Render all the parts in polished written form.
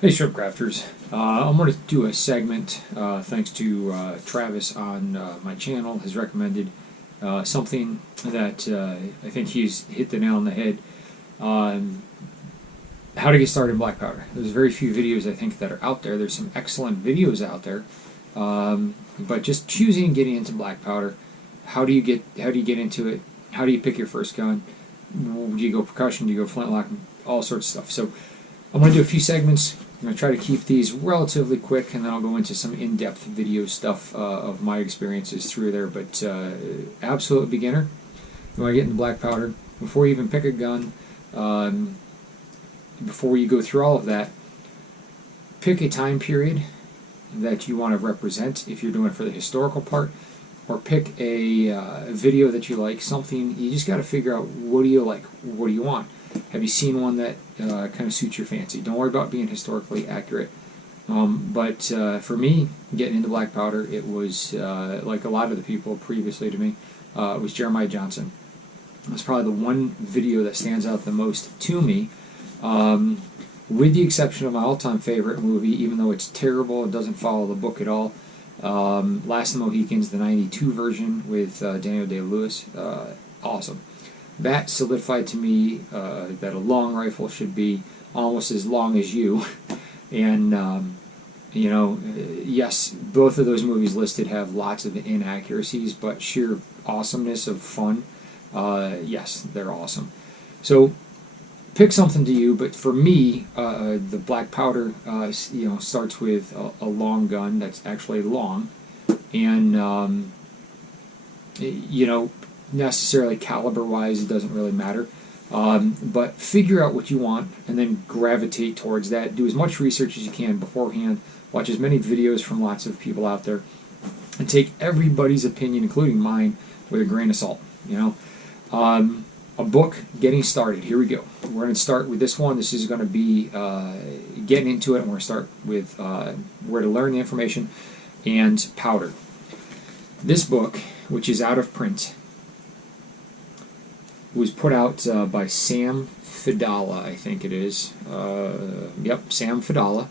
Hey, Shrimp Crafters. I'm going to do a segment thanks to Travis on my channel has recommended something that I think he's hit the nail on the head. Um, how to get started in black powder. There's very few videos I think that are out there. There's some excellent videos out there, but just choosing and getting into black powder. How do you get into it? How do you pick your first gun? Do you go percussion? Do you go flintlock? All sorts of stuff. So I'm going to do a few segments. I'm going to try to keep these relatively quick, and then I'll go into some in-depth video stuff of my experiences through there. But absolute beginner, you want to get into black powder. Before you even pick a gun, before you go through all of that, pick a time period that you want to represent if you're doing it for the historical part, or pick a video that you like, something. You just got to figure out, what do you like, what do you want. Have you seen one that kind of suits your fancy? Don't worry about being historically accurate. But for me, getting into black powder, it was like a lot of the people previously to me, it was Jeremiah Johnson. It was probably the one video that stands out the most to me, with the exception of my all-time favorite movie, even though it's terrible, it doesn't follow the book at all. Last of the Mohicans, the '92 version with Daniel Day-Lewis, awesome. That solidified to me that a long rifle should be almost as long as you. And, yes, both of those movies listed have lots of inaccuracies, but sheer awesomeness of fun, yes, they're awesome. So pick something to you, but for me, the black powder, starts with a long gun that's actually long, and, necessarily caliber-wise, it doesn't really matter. But figure out what you want and then gravitate towards that. Do as much research as you can beforehand. Watch as many videos from lots of people out there, and take everybody's opinion, including mine, with a grain of salt. A book, getting started. Here we go. We're going to start with this one. This is going to be getting into it, and we're going to start with where to learn the information and powder. This book, which is out of print, was put out by Sam Fidala, I think it is. Yep, Sam Fidala.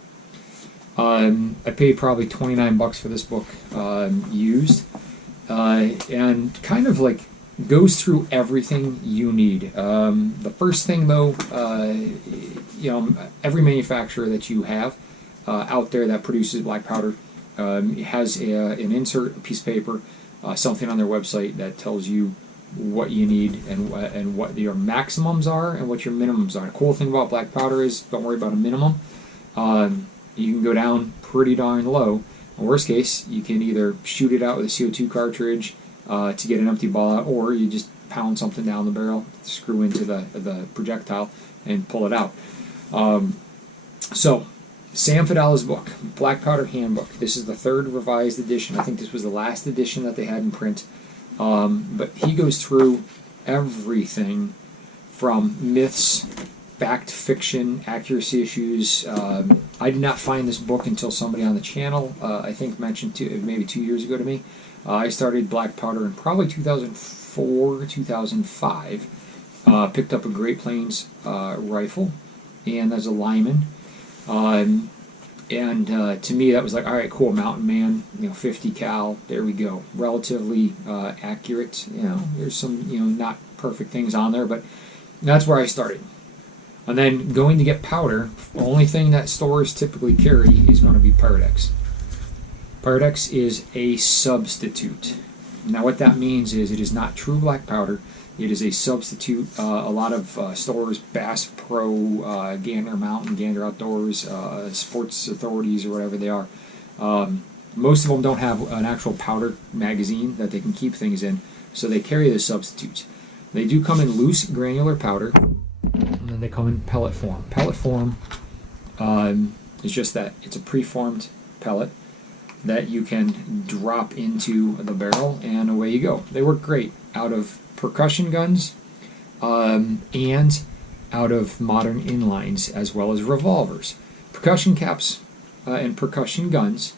I paid probably $29 for this book used, and kind of like goes through everything you need. The first thing, though, every manufacturer that you have out there that produces black powder has an insert, a piece of paper, something on their website that tells you what you need and what your maximums are and what your minimums are. The cool thing about black powder is, don't worry about a minimum. You can go down pretty darn low. In worst case, you can either shoot it out with a CO2 cartridge to get an empty ball out, or you just pound something down the barrel, screw into the projectile, and pull it out. So, Sam Fidala's book, Black Powder Handbook. This is the third revised edition. I think this was the last edition that they had in print. But he goes through everything from myths, fact, fiction, accuracy issues. I did not find this book until somebody on the channel, I think, mentioned maybe 2 years ago to me. I started black powder in probably 2004, 2005. Picked up a Great Plains rifle, and as a lineman. And to me, that was like, all right, cool, mountain man, 50 cal, there we go. Relatively accurate. There's some, not perfect things on there, but that's where I started. And then going to get powder, the only thing that stores typically carry is going to be Pyrex. Pyrex is a substitute. Now, what that means is it is not true black powder. It is a substitute. A lot of stores, Bass Pro, Gander Mountain, Gander Outdoors, Sports Authorities, or whatever they are, most of them don't have an actual powder magazine that they can keep things in, so they carry the substitutes. They do come in loose granular powder, and then they come in pellet form. Pellet form is just that. It's a preformed pellet that you can drop into the barrel, and away you go. They work great out of percussion guns and out of modern inlines, as well as revolvers. Percussion caps and percussion guns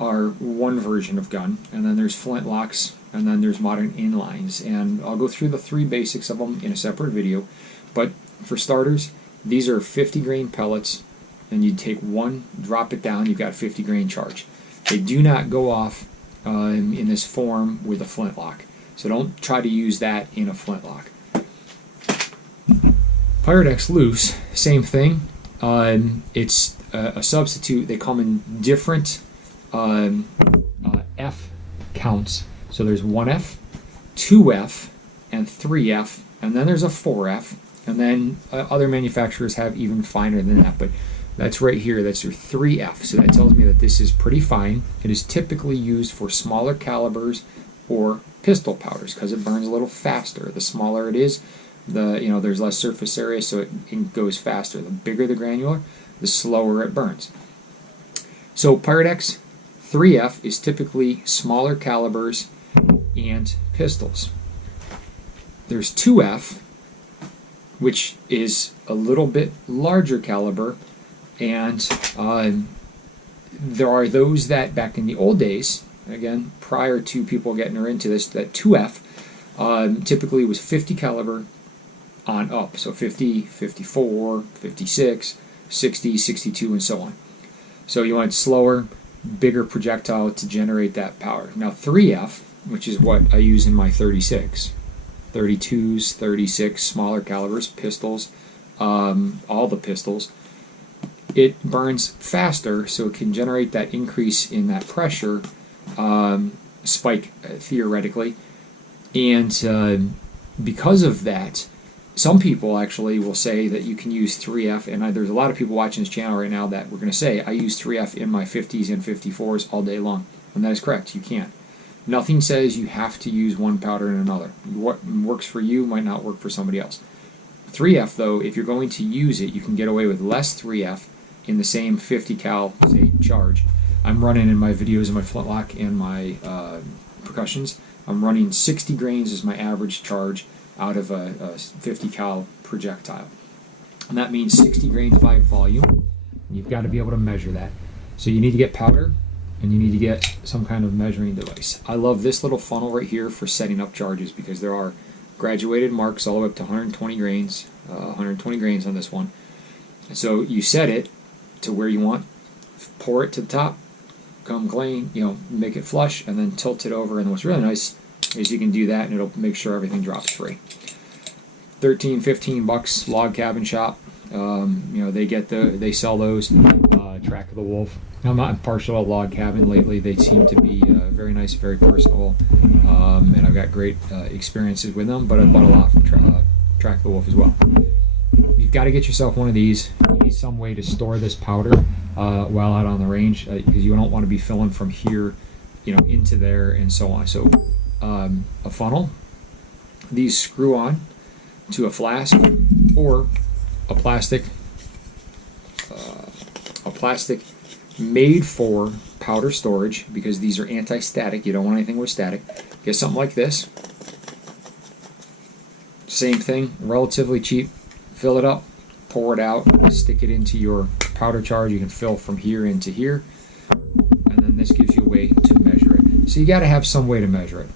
are one version of gun, and then there's flintlocks, and then there's modern inlines, and I'll go through the three basics of them in a separate video. But for starters, these are 50 grain pellets and you take one, drop it down, you've got a 50 grain charge. They do not go off in this form with a flintlock. So don't try to use that in a flintlock. Pyrex loose, same thing. It's a substitute. They come in different F counts. So there's 1F, 2F, and 3F, and then there's a 4F, and then other manufacturers have even finer than that, but that's right here, that's your 3F. So that tells me that this is pretty fine. It is typically used for smaller calibers or pistol powders because it burns a little faster. The smaller it is, there's less surface area, so it goes faster. The bigger the granular, the slower it burns. So Pyrex 3F is typically smaller calibers and pistols. There's 2F, which is a little bit larger caliber, and there are those that back in the old days, again prior to people getting her into this, that 2F typically was 50 caliber on up, so 50, 54, 56, 60, 62, and so on. So you want slower, bigger projectile to generate that power. Now 3F, which is what I use in my 36, 32s, 36, smaller calibers, pistols, all the pistols, it burns faster, so it can generate that increase in that pressure spike theoretically, and because of that, some people actually will say that you can use 3F, and there's a lot of people watching this channel right now that we're going to say, I use 3F in my 50s and 54s all day long. And that is correct, you can't. Nothing says you have to use one powder and another. What works for you might not work for somebody else. 3F though, if you're going to use it, you can get away with less 3F in the same 50 cal, say, charge. I'm running in my videos in my flintlock and my percussions, I'm running 60 grains as my average charge out of a 50 cal projectile. And that means 60 grains by volume. You've got to be able to measure that. So you need to get powder, and you need to get some kind of measuring device. I love this little funnel right here for setting up charges because there are graduated marks all the way up to 120 grains, 120 grains on this one. So you set it to where you want, pour it to the top, come clean, make it flush, and then tilt it over. And what's really nice is you can do that, and it'll make sure everything drops free. 13, 15 bucks, log cabin shop. They sell those. Track of the Wolf. I'm not partial to log cabin lately. They seem to be very nice, very personable, and I've got great experiences with them. But I bought a lot from Track of the Wolf as well. You've got to get yourself one of these. You need some way to store this powder while out on the range, because you don't want to be filling from here, into there and so on. So a funnel. These screw on to a flask or a plastic made for powder storage, because these are anti-static. You don't want anything with static. Get something like this. Same thing, relatively cheap. Fill it up, pour it out, stick it into your powder charge. You can fill from here into here, and then this gives you a way to measure it. So you got to have some way to measure it.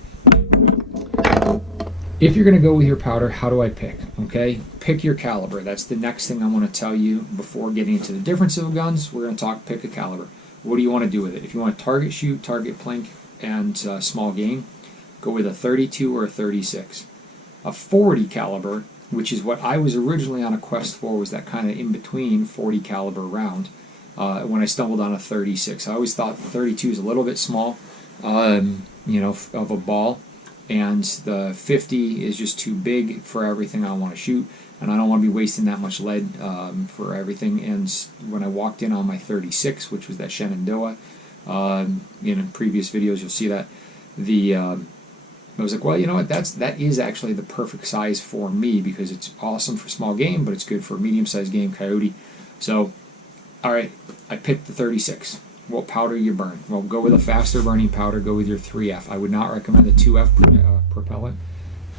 If you're going to go with your powder, how do I pick? Okay, pick your caliber. That's the next thing I want to tell you before getting into the difference of guns. We're going to talk pick a caliber. What do you want to do with it? If you want to target shoot, target plink, and small game, go with a 32 or a 36. A 40 caliber, which is what I was originally on a quest for, was that kind of in-between 40 caliber round. When I stumbled on a 36, I always thought the 32 is a little bit small, of a ball. And the 50 is just too big for everything I want to shoot, and I don't want to be wasting that much lead for everything. And when I walked in on my 36, which was that Shenandoah, in previous videos you'll see that, I was like, well, you know what, that is actually the perfect size for me, because it's awesome for small game, but it's good for medium-sized game, coyote. So, all right, I picked the 36. What powder you burn? Well, go with a faster burning powder. Go with your 3F. I would not recommend the 2F propellant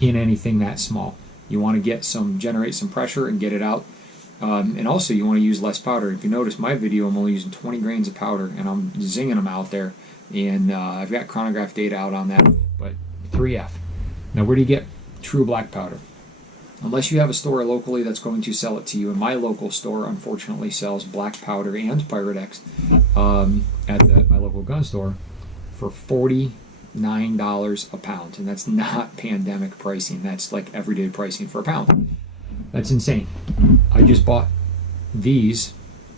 in anything that small. You want to generate some pressure and get it out. And also you want to use less powder. If you notice my video, I'm only using 20 grains of powder, and I'm zinging them out there. And I've got chronograph data out on that. But 3F. Now, where do you get true black powder? Unless you have a store locally that's going to sell it to you. And my local store, unfortunately, sells black powder and Pyrex at my local gun store for $49 a pound. And that's not pandemic pricing. That's like everyday pricing for a pound. That's insane. I just bought these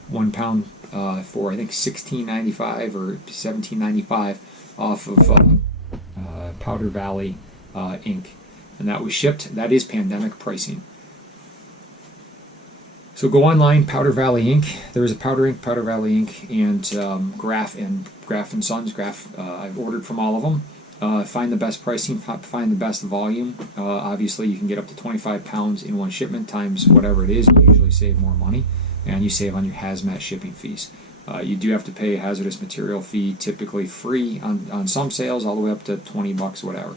1 pound for I think $16.95 or $17.95 off of Powder Valley ink, and that was shipped. That is pandemic pricing. So go online, Powder Valley ink. There is a powder ink, Powder Valley ink, and Graf and Sons. I've ordered from all of them. Find the best pricing, find the best volume. Obviously, you can get up to 25 pounds in one shipment times whatever it is. You usually save more money, and you save on your hazmat shipping fees. You do have to pay a hazardous material fee, typically free on some sales, all the way up to $20, whatever.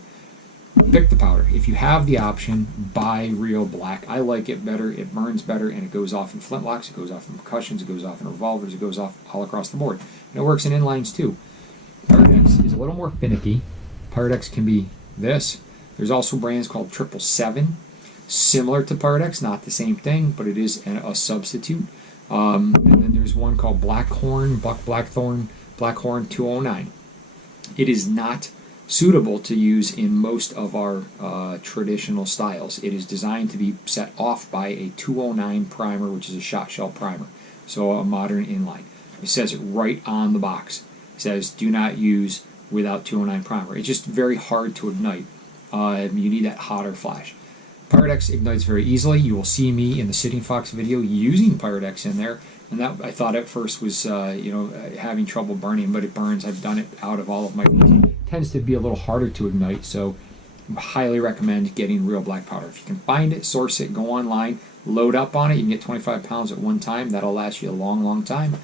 Pick the powder. If you have the option, buy real black. I like it better. It burns better, and it goes off in flintlocks. It goes off in percussions. It goes off in revolvers. It goes off all across the board. And it works in inlines too. Pyrex is a little more finicky. Pyrex can be this. There's also brands called 777, similar to Pyrex, not the same thing, but it is a substitute. And then there's one called Blackthorn 209. It is not suitable to use in most of our traditional styles. It is designed to be set off by a 209 primer, which is a shot shell primer, so a modern inline. It says it right on the box. It says do not use without 209 primer. It's just very hard to ignite. You need that hotter flash. Pyrex ignites very easily. You will see me in the Sitting Fox video using Pyrex in there, and that I thought at first was having trouble burning, but it burns. I've done it out of all of my videos. It tends to be a little harder to ignite, so I highly recommend getting real black powder. If you can find it, source it, go online, load up on it. You can get 25 pounds at one time. That'll last you a long, long time.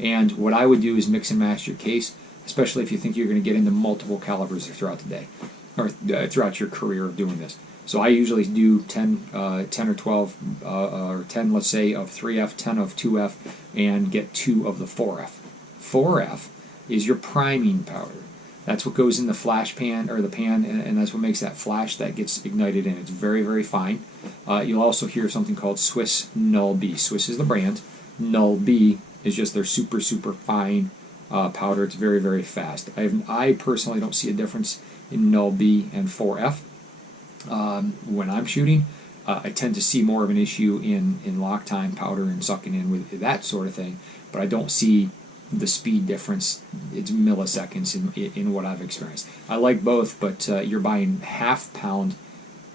And what I would do is mix and match your case, especially if you think you're going to get into multiple calibers throughout the day or throughout your career of doing this. So I usually do 10 or 12, or 10, let's say, of 3F, 10 of 2F, and get 2 of the 4F. 4F is your priming powder. That's what goes in the flash pan, or the pan, and that's what makes that flash that gets ignited in. It's very, very fine. You'll also hear something called Swiss Null B. Swiss is the brand. Null B is just their super, super fine powder. It's very, very fast. I personally don't see a difference in Null B and 4F. When I'm shooting, I tend to see more of an issue in lock time powder and sucking in with that sort of thing, but I don't see the speed difference. It's milliseconds in what I've experienced. I like both, but you're buying half pound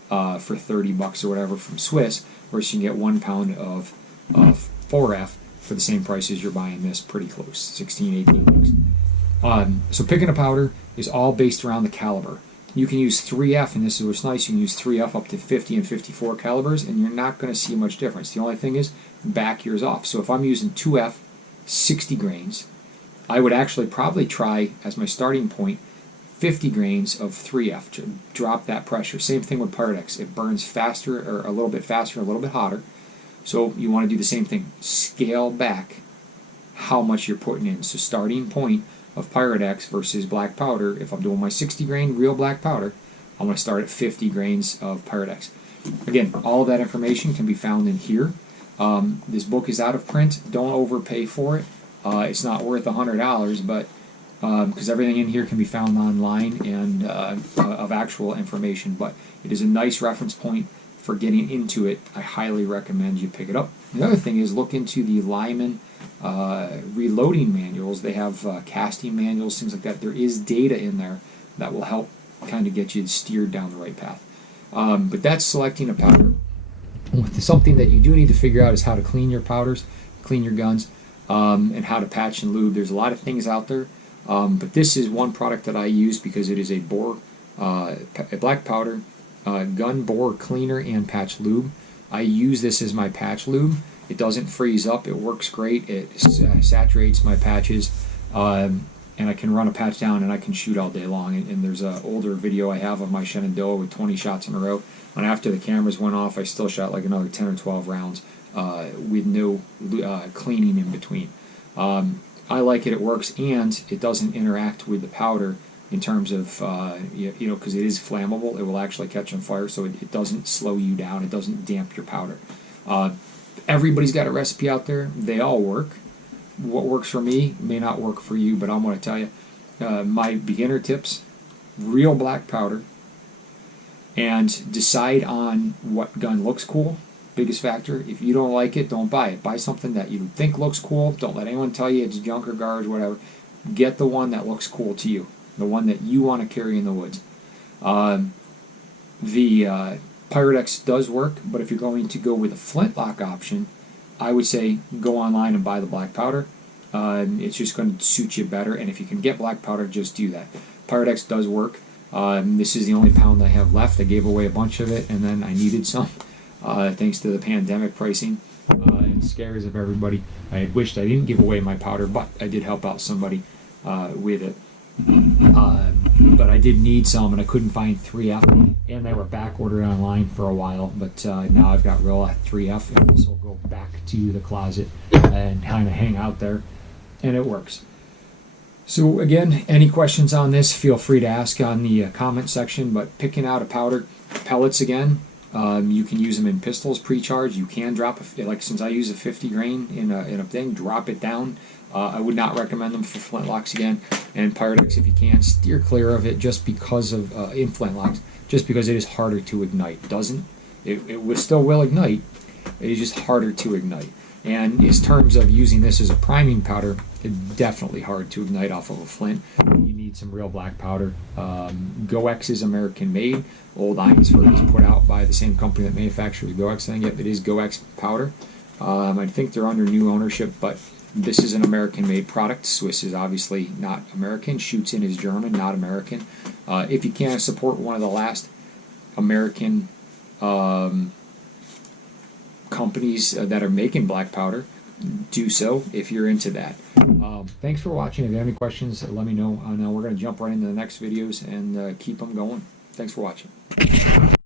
for $30 or whatever from Swiss, whereas you can get 1 pound of 4F for the same price as you're buying this, pretty close, 16, 18 bucks. So picking a powder is all based around the caliber. You can use 3F, and this is what's nice, you can use 3F up to 50 and 54 calibers, and you're not going to see much difference. The only thing is, back yours off. So if I'm using 2F, 60 grains, I would actually probably try, as my starting point, 50 grains of 3F to drop that pressure. Same thing with Pyrex. It burns faster, or a little bit faster, a little bit hotter. So you want to do the same thing. Scale back how much you're putting in. So starting point of Pyrex versus black powder, if I'm doing my 60 grain real black powder, I'm going to start at 50 grains of Pyrex. Again, all of that information can be found in here. This book is out of print. Don't overpay for it. It's not worth $100, but because everything in here can be found online and of actual information, but it is a nice reference point for getting into it. I highly recommend you pick it up. The other thing is look into the Lyman reloading manuals. They have casting manuals, things like that. There is data in there that will help kind of get you steered down the right path. But that's selecting a powder. Something that you do need to figure out is how to clean your powders, clean your guns, and how to patch and lube. There's a lot of things out there, but this is one product that I use because it is a black powder, gun bore cleaner and patch lube. I use this as my patch lube. It doesn't freeze up. It works great. It saturates my patches, and I can run a patch down and I can shoot all day long. And there's an older video I have of my Shenandoah with 20 shots in a row. And after the cameras went off, I still shot like another 10 or 12 rounds with no cleaning in between. I like it. It works, and it doesn't interact with the powder in terms of you know, because it is flammable. It will actually catch on fire, so it doesn't slow you down. It doesn't damp your powder. Everybody's got a recipe out there. They all work. What works for me may not work for you, but I'm going to tell you my beginner tips: real black powder, and decide on what gun looks cool. Biggest factor. If you don't like it, don't buy it. Buy something that you think looks cool. Don't let anyone tell you it's junk or garbage, whatever. Get the one that looks cool to you, the one that you want to carry in the woods. The Pyrex does work, but if you're going to go with a flintlock option, I would say go online and buy the black powder. It's just going to suit you better, and if you can get black powder, just do that. Pyrex does work. This is the only pound I have left. I gave away a bunch of it, and then I needed some, thanks to the pandemic pricing. And scares of everybody. I wished I didn't give away my powder, but I did help out somebody with it. But I did need some, and I couldn't find 3F, and they were back ordered online for a while, but now I've got real 3F, and this will go back to the closet and kind of hang out there, and it works. So again, any questions on this, feel free to ask on the comment section. But picking out a powder, pellets again, you can use them in pistols pre-charged. You can drop, like since I use a 50 grain in a thing, drop it down. I would not recommend them for flintlocks again. And Pyrex, if you can, steer clear of it just because of, in flintlocks, just because it is harder to ignite. It still will ignite, it is just harder to ignite. And in terms of using this as a priming powder, it's definitely hard to ignite off of a flint. You need some real black powder. GoX is American made. Old Eynsford is put out by the same company that manufactures GoX. I think it is GoX powder. I think they're under new ownership, but this is an American made product. Swiss is obviously not American. Schutzen is German, not American. If you can support one of the last American companies that are making black powder, do so if you're into that. Thanks for watching. If you have any questions, let me know. We're going to jump right into the next videos and keep them going. Thanks for watching.